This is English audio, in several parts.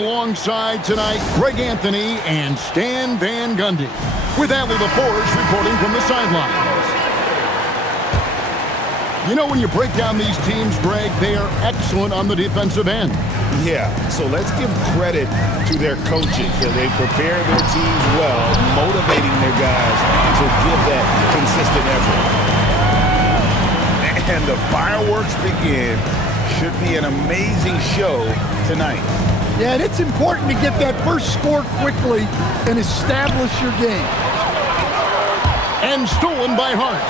alongside tonight Greg Anthony and Stan Van Gundy, with Allie LaForge reporting from the sidelines. You know, when you break down these teams, Greg, they are excellent on the defensive end. Yeah, so let's give credit to their coaches. They prepare their teams well, motivating their guys to give that consistent effort. And the fireworks begin. Should be an amazing show tonight. Yeah, and it's important to get that first score quickly and establish your game. And stolen by Hart.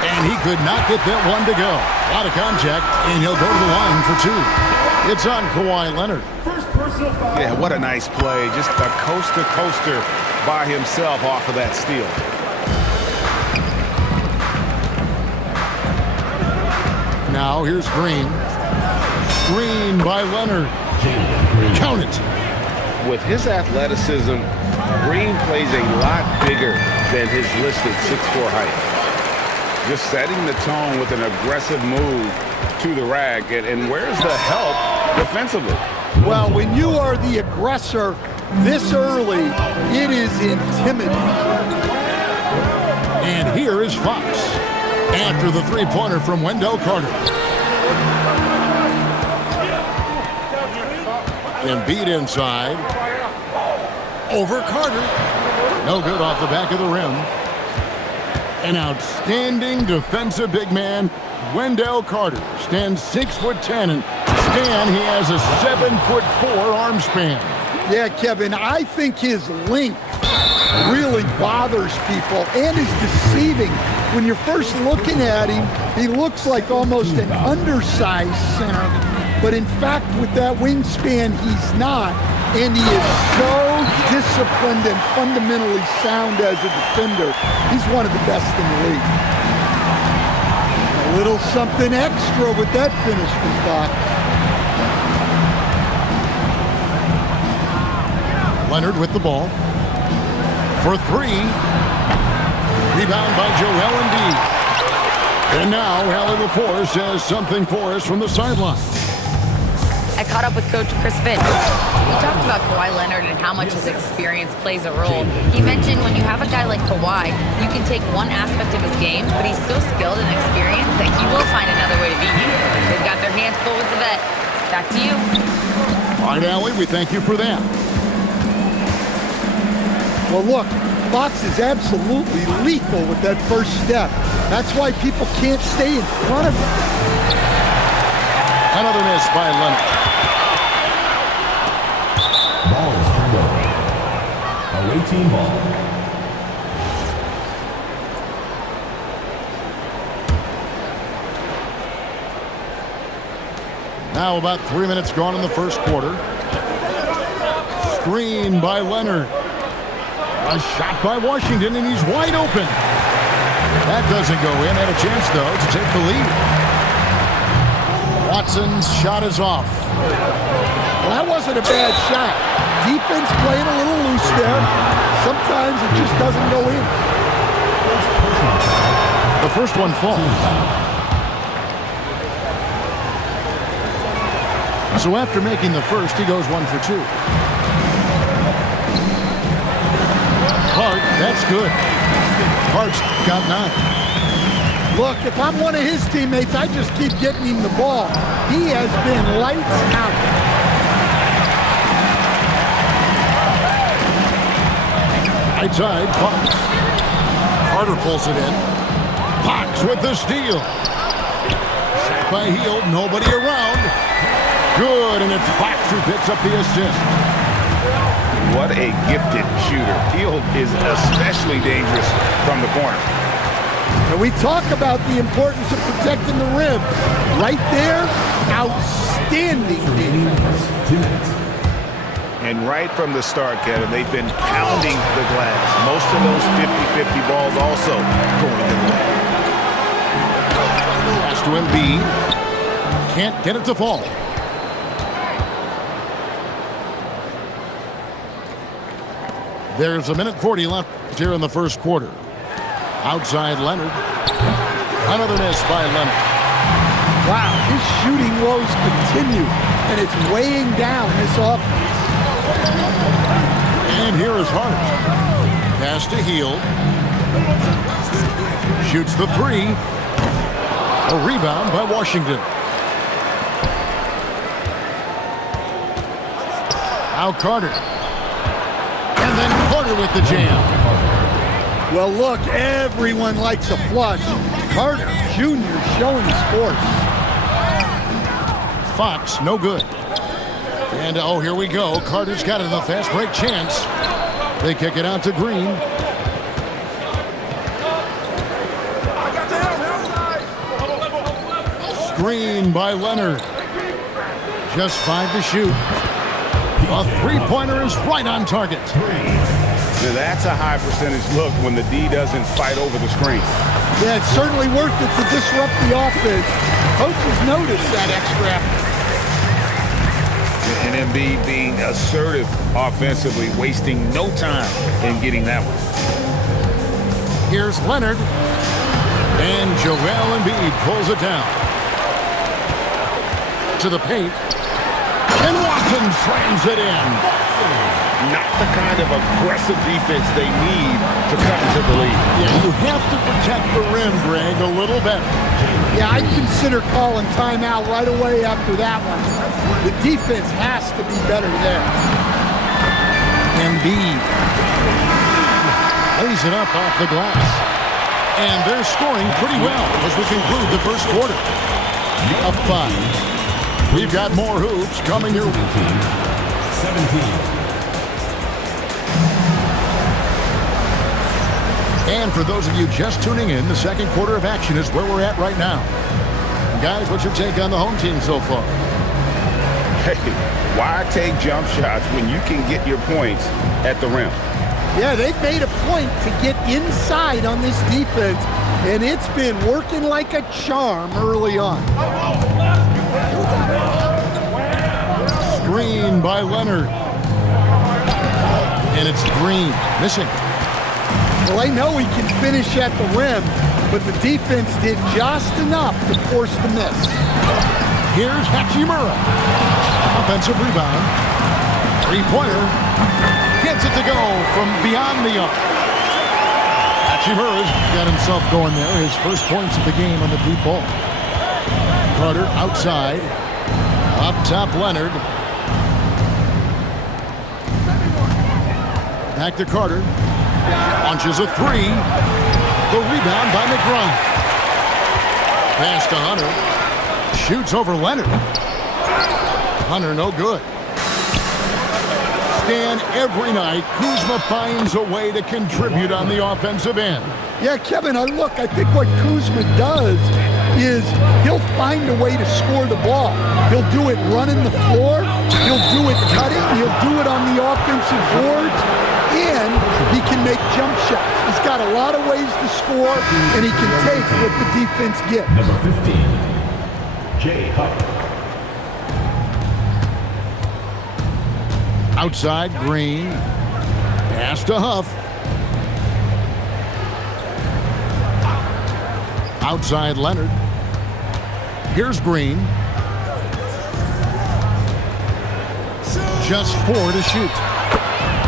And he could not get that one to go. A lot of contact, and he'll go to the line for two. It's on Kawhi Leonard. Yeah, what a nice play. Just a coaster-coaster by himself off of that steal. Now here's Green. Screen by Leonard. Count it. With his athleticism, Green plays a lot bigger than his listed 6'4" height. Just setting the tone with an aggressive move to the rack. And where's the help defensively? Well, when you are the aggressor this early, it is intimidating. And here is Fox after the three-pointer from Wendell Carter. Embiid inside. Over Carter. No good off the back of the rim. An outstanding defensive big man, Wendell Carter, stands 6'10", and Stan, he has a 7'4" arm span. Yeah, Kevin, I think his length really bothers people and is deceiving. When you're first looking at him, he looks like almost an undersized center, but in fact, with that wingspan, he's not. And he is so disciplined and fundamentally sound as a defender. He's one of the best in the league. A little something extra with that finish from Fox. Leonard with the ball. For three. Rebound by Joel Embiid. And now Allie LaForge says something for us from the sideline. I caught up with Coach Chris Finch. We talked about Kawhi Leonard and how much his experience plays a role. He mentioned when you have a guy like Kawhi, you can take one aspect of his game, but he's so skilled and experienced that he will find another way to beat you. They've got their hands full with the vet. Back to you. All right, Allie, we thank you for that. Well, look, Fox is absolutely lethal with that first step. That's why people can't stay in front of him. Another miss by Leonard. Ball is turned over. Away team ball. Now about 3 minutes gone in the first quarter. Screen by Leonard. A shot by Washington, and he's wide open. That doesn't go in. Had a chance, though, to take the lead. Watson's shot is off. Well, that wasn't a bad shot. Defense playing a little loose there. Sometimes it just doesn't go in. The first one falls. So after making the first, he goes 1 for 2. Hart, that's good. Hart's got 9. Look, if I'm one of his teammates, I just keep getting him the ball. He has been lights out. Right side, Fox. Carter pulls it in. Fox with the steal. Shot by Hield, nobody around. Good, and it's Fox who picks up the assist. What a gifted shooter. Hield is especially dangerous from the corner. And we talk about the importance of protecting the rim. Right there, outstanding defense. And right from the start, Kevin, they've been pounding the glass. Most of those 50-50 balls also going their way. Pass to Embiid. Can't get it to fall. There's a minute 40 left here in the first quarter. Outside Leonard. Another miss by Leonard. Wow, his shooting woes continue, and it's weighing down this offense. And here is Hart. Pass to Hield. Shoots the three. A rebound by Washington. Now Carter. And then Carter with the jam. Well, look, everyone likes a flush. Carter Jr. showing his force. Fox, no good. And, oh, here we go. Carter's got it in the fast break chance. They kick it out to Green. Screen by Leonard. Just 5 to shoot. A three-pointer is right on target. Now that's a high percentage look when the D doesn't fight over the screen. Yeah, it's certainly worth it to disrupt the offense. Coaches notice that extra effort. And Embiid being assertive offensively, wasting no time in getting that one. Here's Leonard. And Joel Embiid pulls it down. To the paint. And Watson slams it in. Not the kind of aggressive defense they need to cut into the lead. Yeah, you have to protect the rim, Greg, a little better. Yeah, I'd consider calling timeout right away after that one. The defense has to be better there. Embiid lays it up off the glass. And they're scoring pretty well as we conclude the first quarter. Up 5. We've got more hoops coming your way. 17. And for those of you just tuning in, the second quarter of action is where we're at right now. Guys, what's your take on the home team so far? Hey, why take jump shots when you can get your points at the rim? Yeah, they've made a point to get inside on this defense, and it's been working like a charm early on. Screen by Leonard. And it's Green, missing. Well, they know he can finish at the rim, but the defense did just enough to force the miss. Here's Hachimura. Offensive rebound. Three-pointer. Gets it to go from beyond the arc. Hachimura's got himself going there. His first points of the game on the deep ball. Carter outside. Up top, Leonard. Back to Carter. Launches a three. The rebound by McBride. Pass to Hunter. Shoots over Leonard. Hunter no good. Stan, every night, Kuzma finds a way to contribute on the offensive end. Yeah, Kevin, I think what Kuzma does is he'll find a way to score the ball. He'll do it running the floor. He'll do it cutting. He'll do it on the offensive boards. And he can make jump shots. He's got a lot of ways to score, and he can take what the defense gives. Number 15, Jay Huff. Outside, Green. Pass to Huff. Outside, Leonard. Here's Green. Just 4 to shoot.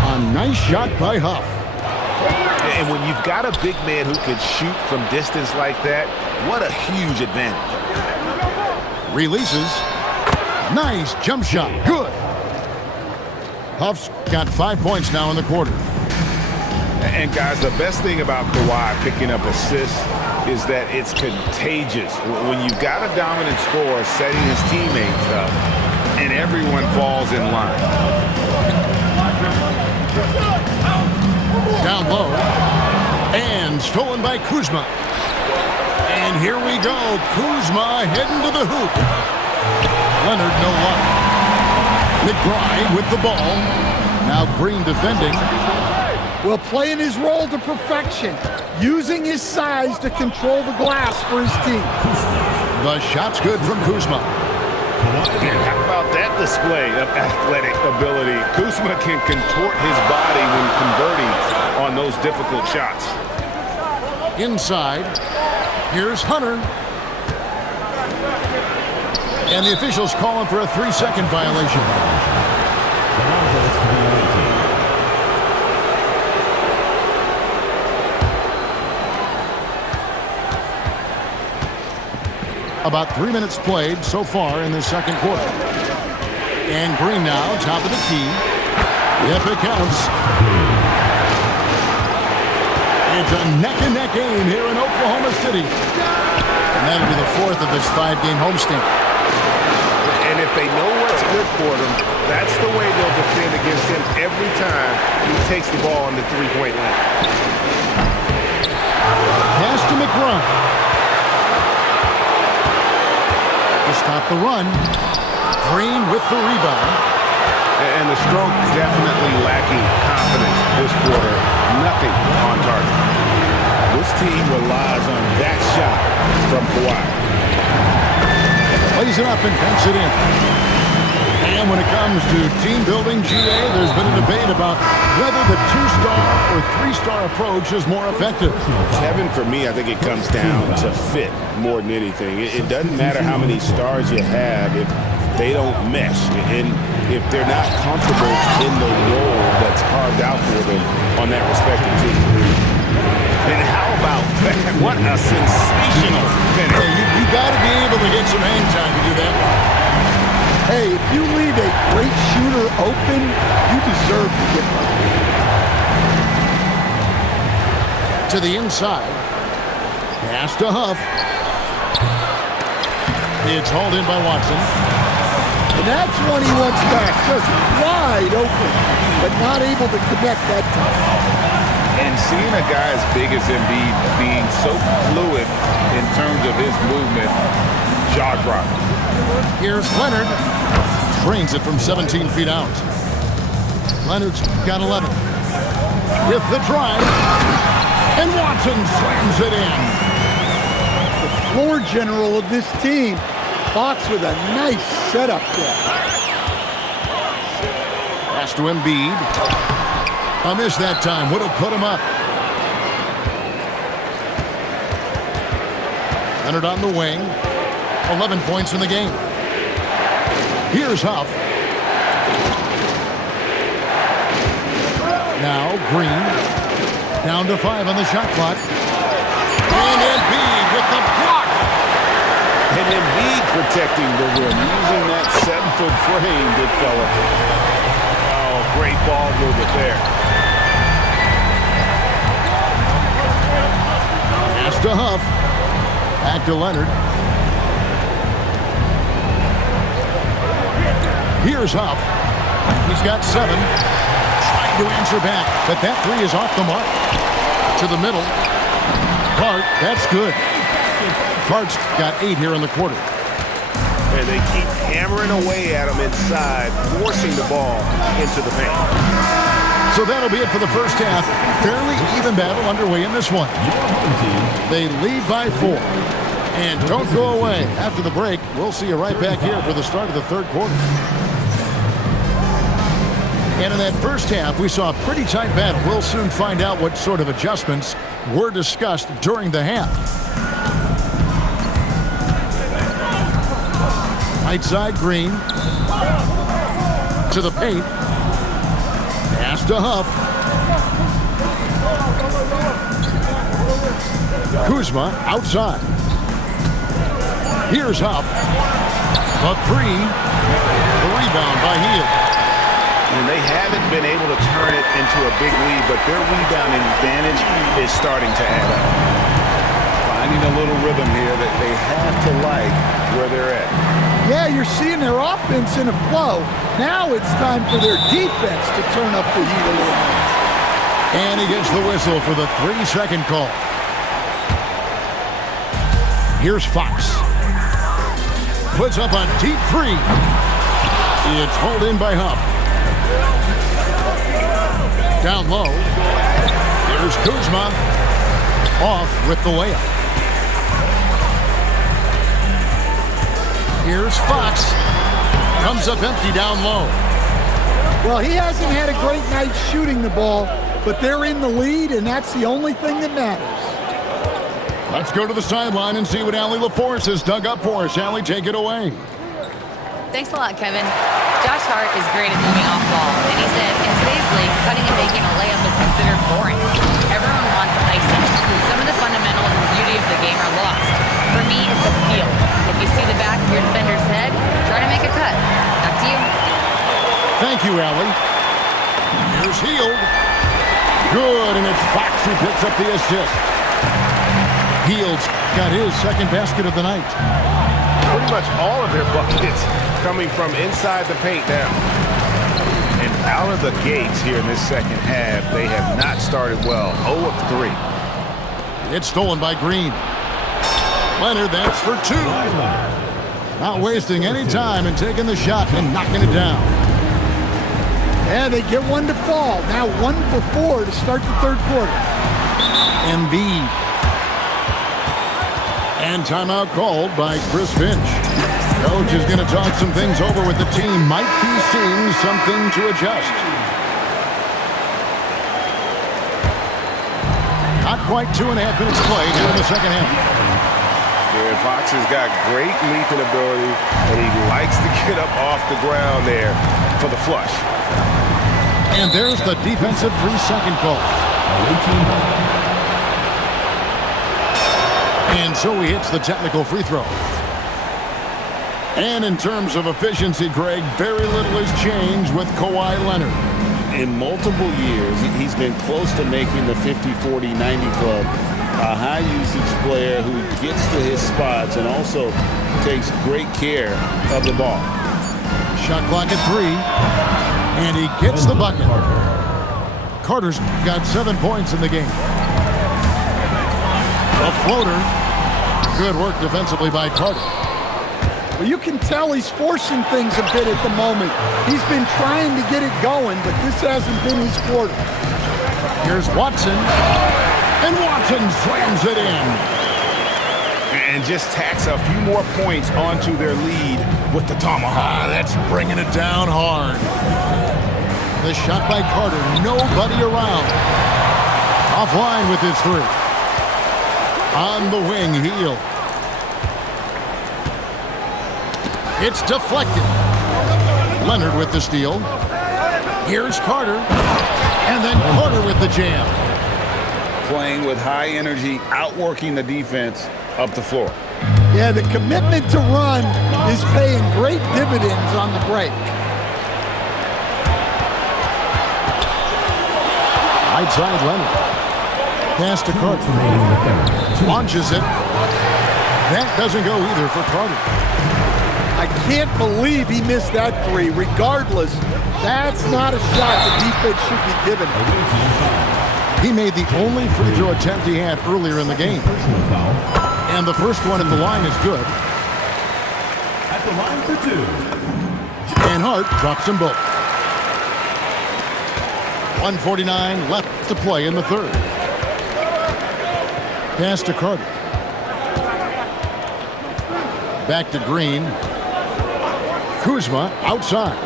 A nice shot by Huff. And when you've got a big man who can shoot from distance like that, what a huge advantage. Releases. Nice jump shot. Good. Huff's got 5 points now in the quarter. And guys, the best thing about Kawhi picking up assists is that it's contagious. When you've got a dominant scorer setting his teammates up, and everyone falls in line. Down low. And stolen by Kuzma. And here we go. Kuzma heading to the hoop. Leonard no luck. McBride with the ball. Now Green defending. Well, playing his role to perfection. Using his size to control the glass for his team. The shot's good from Kuzma. And how about that display of athletic ability? Kuzma can contort his body when converting on those difficult shots. Inside, here's Hunter. And the officials calling for a 3-second violation. About 3 minutes played so far in the second quarter. And Green now, top of the key. Yep, it counts. It's a neck-and-neck game here in Oklahoma City. And that'll be the fourth of this 5-game homestand. And if they know what's good for them, that's the way they'll defend against him every time he takes the ball on the three-point line. Pass to McBride. To stop the run. Green with the rebound. And the stroke definitely lacking confidence this quarter. Nothing on target. This team relies on that shot from Kawhi. Plays it up and banks it in. And when it comes to team building, GA, there's been a debate about whether the 2-star or 3-star approach is more effective. Kevin, for me, I think it comes down to fit more than anything. It doesn't matter how many stars you have if they don't mesh. And if they're not comfortable in the role that's carved out for them on that respective team. And how about that? What a sensational finish. Hey, you got to be able to get some hang time to do that. Hey, if you leave a great shooter open, you deserve to get one. To the inside. Pass to Huff. It's hauled in by Watson. And that's one he wants back, just wide open, but not able to connect that time. And seeing a guy as big as Embiid being so fluid in terms of his movement, jaw-dropping. Here's Leonard. Drains it from 17 feet out. Leonard's got 11. With the drive. And Watson slams it in. The floor general of this team, Fox with a nice setup there. Pass to Embiid. A miss that time. Would have put him up. Leonard on the wing. 11 points in the game. Here's Huff. Now Green. Down to 5 on the shot clock. And Embiid with the block. And Embiid protecting the rim, using that 7-foot frame, good fella. Oh, great ball movement there. Pass to Huff. Back to Leonard. Here's Huff. He's got 7. Trying to answer back, but that 3 is off the mark. To the middle. Hart, that's good. Hart's got 8 here in the quarter. And they keep hammering away at him inside, forcing the ball into the paint. So that'll be it for the first half. Fairly even battle underway in this one. They lead by 4. And don't go away. After the break, we'll see you right back here for the start of the third quarter. And in that first half, we saw a pretty tight battle. We'll soon find out what sort of adjustments were discussed during the half. Right side, Green. To the paint. Pass to Huff. Kuzma outside. Here's Huff. A 3. The rebound by Hield. And they haven't been able to turn it into a big lead, but their rebounding advantage is starting to add up. Finding a little rhythm here that they have to like where they're at. Yeah, you're seeing their offense in a flow. Now it's time for their defense to turn up the heat a little more. And he gets the whistle for the 3-second call. Here's Fox. Puts up a deep 3. It's hauled in by Huff. Down low. Here's Kuzma. Off with the layup. Here's Fox. Comes up empty down low. Well, he hasn't had a great night shooting the ball, but they're in the lead, and that's the only thing that matters. Let's go to the sideline and see what Allie LaForce has dug up for us. Allie, take it away. Thanks a lot, Kevin. Josh Hart is great at moving off ball, and he said, in today's league, cutting and making a layup is considered boring. Everyone wants icing. Some of the fundamentals and beauty of the game are lost. For me, it's a feel. If you see the back of your defender's head, try to make a cut. Back to you. Thank you, Allie. Here's Hield. Good, and it's Fox who picks up the assist. Hield's got his second basket of the night. Pretty much all of their buckets coming from inside the paint now. And out of the gates here in this second half, they have not started well. 0 of 3. It's stolen by Green. Leonard, that's for 2. Not wasting any time and taking the shot and knocking it down. Yeah, they get one to fall. Now 1 for 4 to start the third quarter. Embiid. And timeout called by Chris Finch. Coach is going to talk some things over with the team. Might be seeing something to adjust. Not quite 2.5 minutes played here in the second half. Yeah, Fox has got great leaping ability, and he likes to get up off the ground there for the flush. And there's the defensive 3-second call. And so he hits the technical free throw. And in terms of efficiency, Greg, very little has changed with Kawhi Leonard. In multiple years, he's been close to making the 50-40-90 club. A high-usage player who gets to his spots and also takes great care of the ball. Shot clock at 3. And he gets the bucket. Carter's got 7 points in the game. A floater. Good work defensively by Carter. Well, you can tell he's forcing things a bit at the moment. He's been trying to get it going, but this hasn't been his quarter. Here's Watson. And Watson slams it in. And just tacks a few more points onto their lead with the tomahawk. That's bringing it down hard. The shot by Carter. Nobody around. Offline with his 3. On the wing, Hield. It's deflected. Leonard with the steal. Here's Carter. And then Carter with the jam. Playing with high energy, outworking the defense up the floor. Yeah, the commitment to run is paying great dividends on the break. Right side, Leonard. Pass to Carter. Launches it. That doesn't go either for Carter. I can't believe he missed that 3. Regardless, that's not a shot the defense should be giving him. He made the only free throw attempt he had earlier in the game. And the first one at the line is good. At the line for 2. And Hart drops them both. 1:49 left to play in the third. Pass to Carter. Back to Green. Kuzma outside.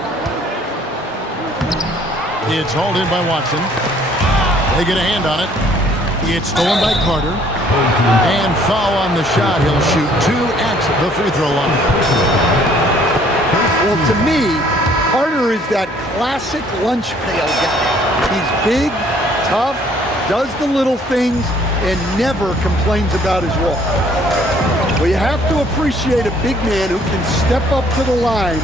It's hauled in by Watson. They get a hand on it. It's stolen by Carter. And foul on the shot. He'll shoot 2 at the free throw line. Well, to me, Carter is that classic lunch pail guy. He's big, tough, does the little things, and never complains about his role. Well, you have to appreciate a big man who can step up to the line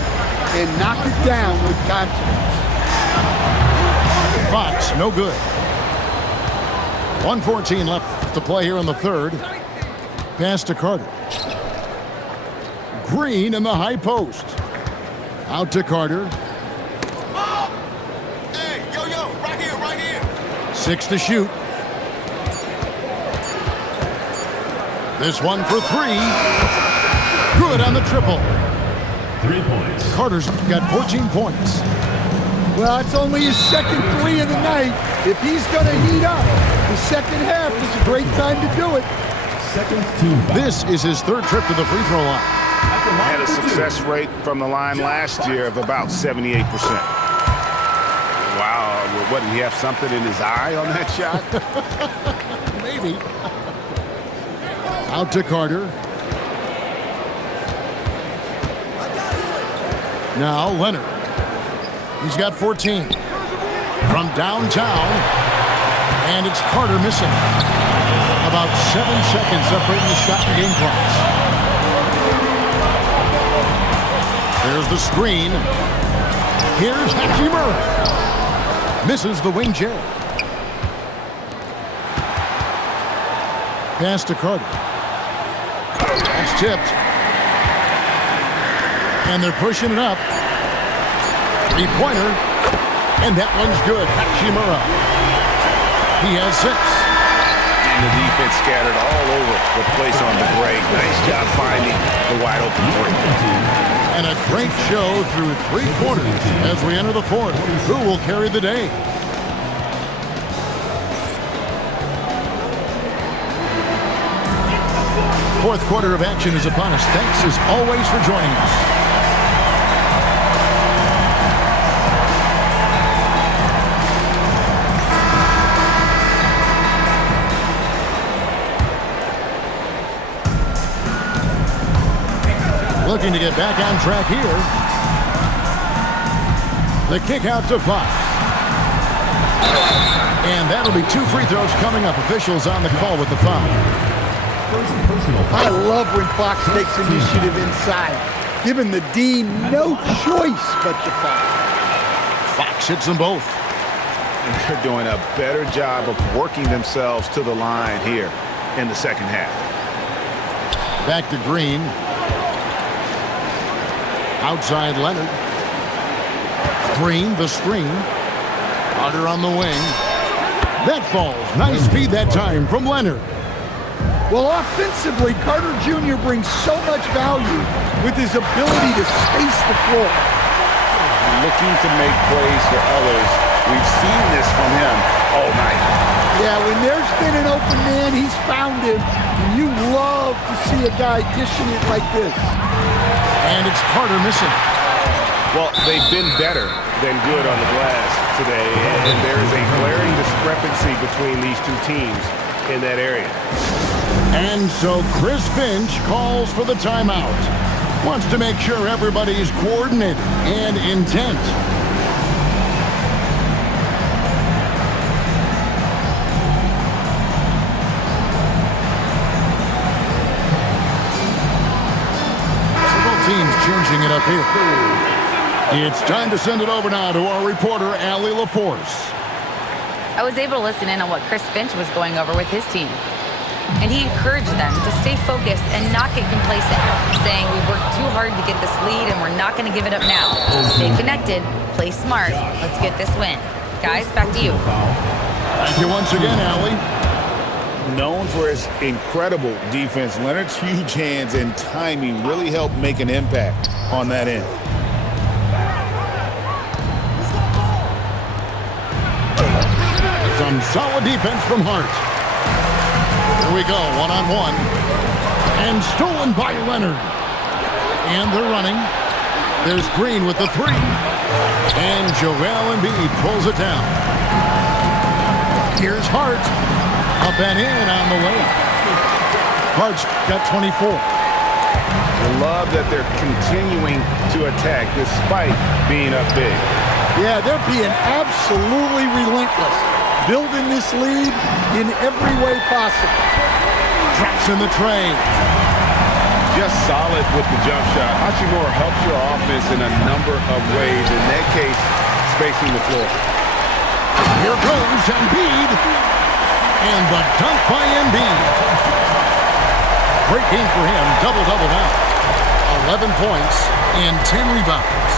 and knock it down with confidence. Fox, no good. 1:14 left to play here in the third. Pass to Carter. Green in the high post. Out to Carter. Hey, yo, right here. 6 to shoot. This one for 3. Good on the triple. 3 points. Carter's got 14 points. Well, it's only his second 3 of the night. If he's going to heat up, the second half is a great time to do it. Seconds to This is his third trip to the free throw line. Had a success rate from the line last year of about 78%. Wow, what, did he have something in his eye on that shot? Maybe. Out to Carter. Now Leonard. He's got 14. From downtown. And it's Carter missing. About 7 seconds separating the shot and game clocks. There's the screen. Here's Hachimura. Misses the wing J. Pass to Carter. That's tipped. And they're pushing it up. Three-pointer. And that one's good. Hachimura. He has 6. And the defense scattered all over the place on the break. Nice job finding the wide open three. And a great show through 3 quarters as we enter the 4th. Who will carry the day? Fourth quarter of action is upon us. Thanks as always for joining us. Looking to get back on track here. The kick out to Fox. And that'll be 2 free throws coming up. Officials on the call with the foul. I love when Fox takes initiative inside, giving the D no choice but to foul. Fox hits them both. And they're doing a better job of working themselves to the line here in the second half. Back to Green. Outside Leonard. Green, the screen. Carter on the wing. That falls. Nice feed that time from Leonard. Well, offensively, Carter Jr. brings so much value with his ability to space the floor. Looking to make plays for others. We've seen this from him all night. Yeah, when there's been an open man, he's found him. And you love to see a guy dishing it like this. And it's Carter missing. Well, they've been better than good on the glass today, and there is a glaring discrepancy between these two teams in that area. And so Chris Finch calls for the timeout. Wants to make sure everybody's coordinated and intent. Teams changing it up here. It's time to send it over now to our reporter, Allie LaForce. I was able to listen in on what Chris Finch was going over with his team. And he encouraged them to stay focused and not get complacent, saying we've worked too hard to get this lead and we're not going to give it up now. Stay connected, play smart, let's get this win. Guys, back to you. Thank you once again, Allie. Known for his incredible defense, Leonard's huge hands and timing really helped make an impact on that end. Some solid defense from Hart. Here we go, one-on-one. And stolen by Leonard. And they're running. There's Green with the 3. And Joel Embiid pulls it down. Here's Hart. Up and in on the way. Hart's got 24. I love that they're continuing to attack despite being up big. Yeah, they're being absolutely relentless, building this lead in every way possible. Drops in the tray. Just solid with the jump shot. Hachimura helps your offense in a number of ways. In that case, spacing the floor. Here goes Embiid. And the dunk by Embiid. Great game for him. Double-double now. 11 points and 10 rebounds.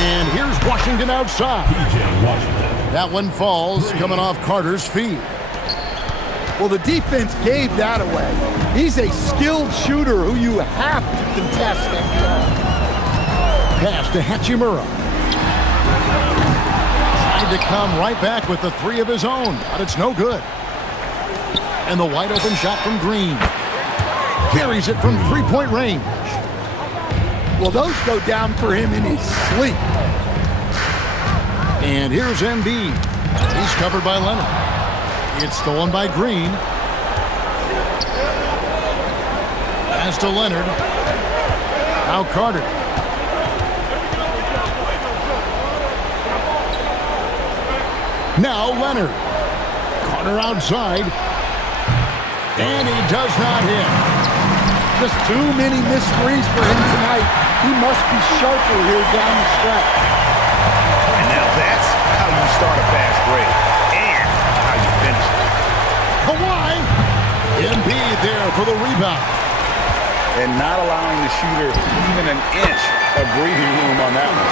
And here's Washington outside. That one falls coming off Carter's feet. Well, the defense gave that away. He's a skilled shooter who you have to contest that. Pass to Hachimura. To come right back with the 3 of his own, but it's no good. And the wide open shot from Green. Carries it from 3-point range. Well, those go down for him in his sleep. And here's Embiid. He's covered by Leonard. It's stolen by Green. Pass to Leonard. Now Carter. Now Leonard. Carter outside. And he does not hit. Just too many missed threes for him tonight. He must be sharper here down the stretch. And now that's how you start a fast break and how you finish it. Kawhi. Embiid there for the rebound. And not allowing the shooter even an inch of breathing room on that one.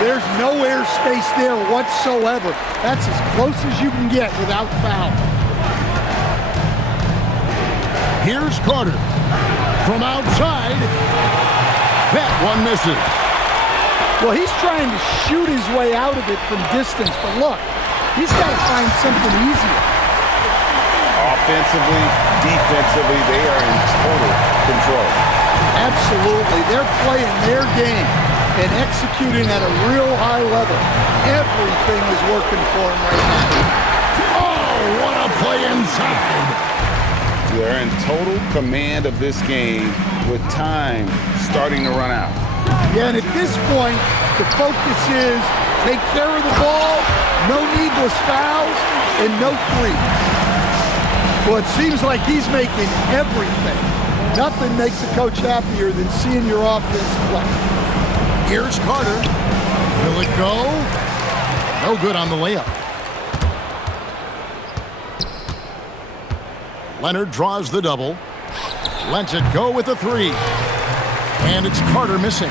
There's no airspace there whatsoever. That's as close as you can get without foul. Here's Carter. From outside. That one misses. Well, he's trying to shoot his way out of it from distance, but look, he's got to find something easier. Offensively, defensively, they are in total control. Absolutely. They're playing their game and executing at a real high level. Everything is working for them right now. Oh, what a play inside. They're in total command of this game with time starting to run out. Yeah, and at this point, the focus is take care of the ball, no needless fouls, and no threes. Well, it seems like he's making everything. Nothing makes a coach happier than seeing your offense play. Here's Carter. Will it go? No good on the layup. Leonard draws the double. Lets it go with a three. And it's Carter missing.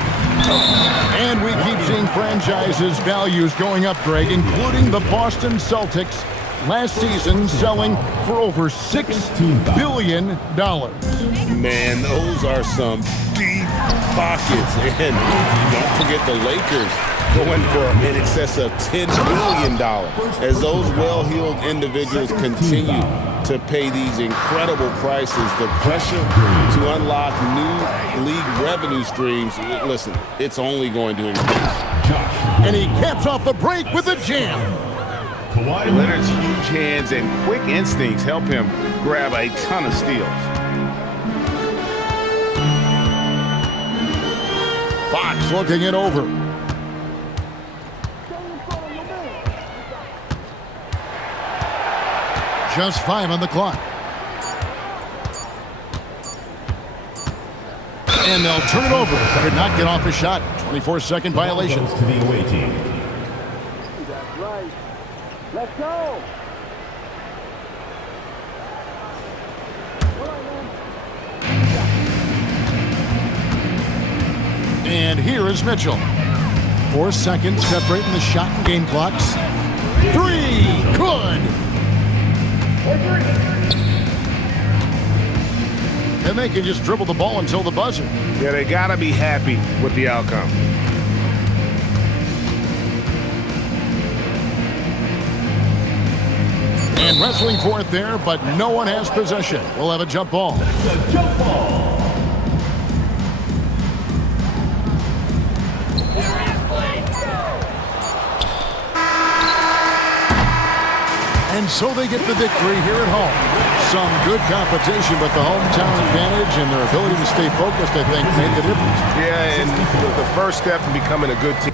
And we keep seeing franchises' values going up, Greg, including the Boston Celtics last season selling for over $6 billion. Man, those are some deep pockets. And don't forget the Lakers going for in excess of $10 billion as those well-heeled individuals continue to pay these incredible prices. The pressure to unlock new league revenue streams, listen, it's only going to increase. And he caps off the break with a jam. Leonard's huge hands and quick instincts help him grab a ton of steals. Fox looking it over. Just 5 on the clock. And they'll turn it over. Could not get off a shot. 24-second violation. To the away team. That's right. Let's go. And here is Mitchell. 4 seconds separating the shot and game clocks. 3. Good. And they can just dribble the ball until the buzzer. Yeah, they got to be happy with the outcome. And wrestling for it there, but no one has possession. We'll have a jump ball. The jump ball. And so they get the victory here at home. Some good competition, but the hometown advantage and their ability to stay focused, I think, made the difference. Yeah, and the first step in becoming a good team.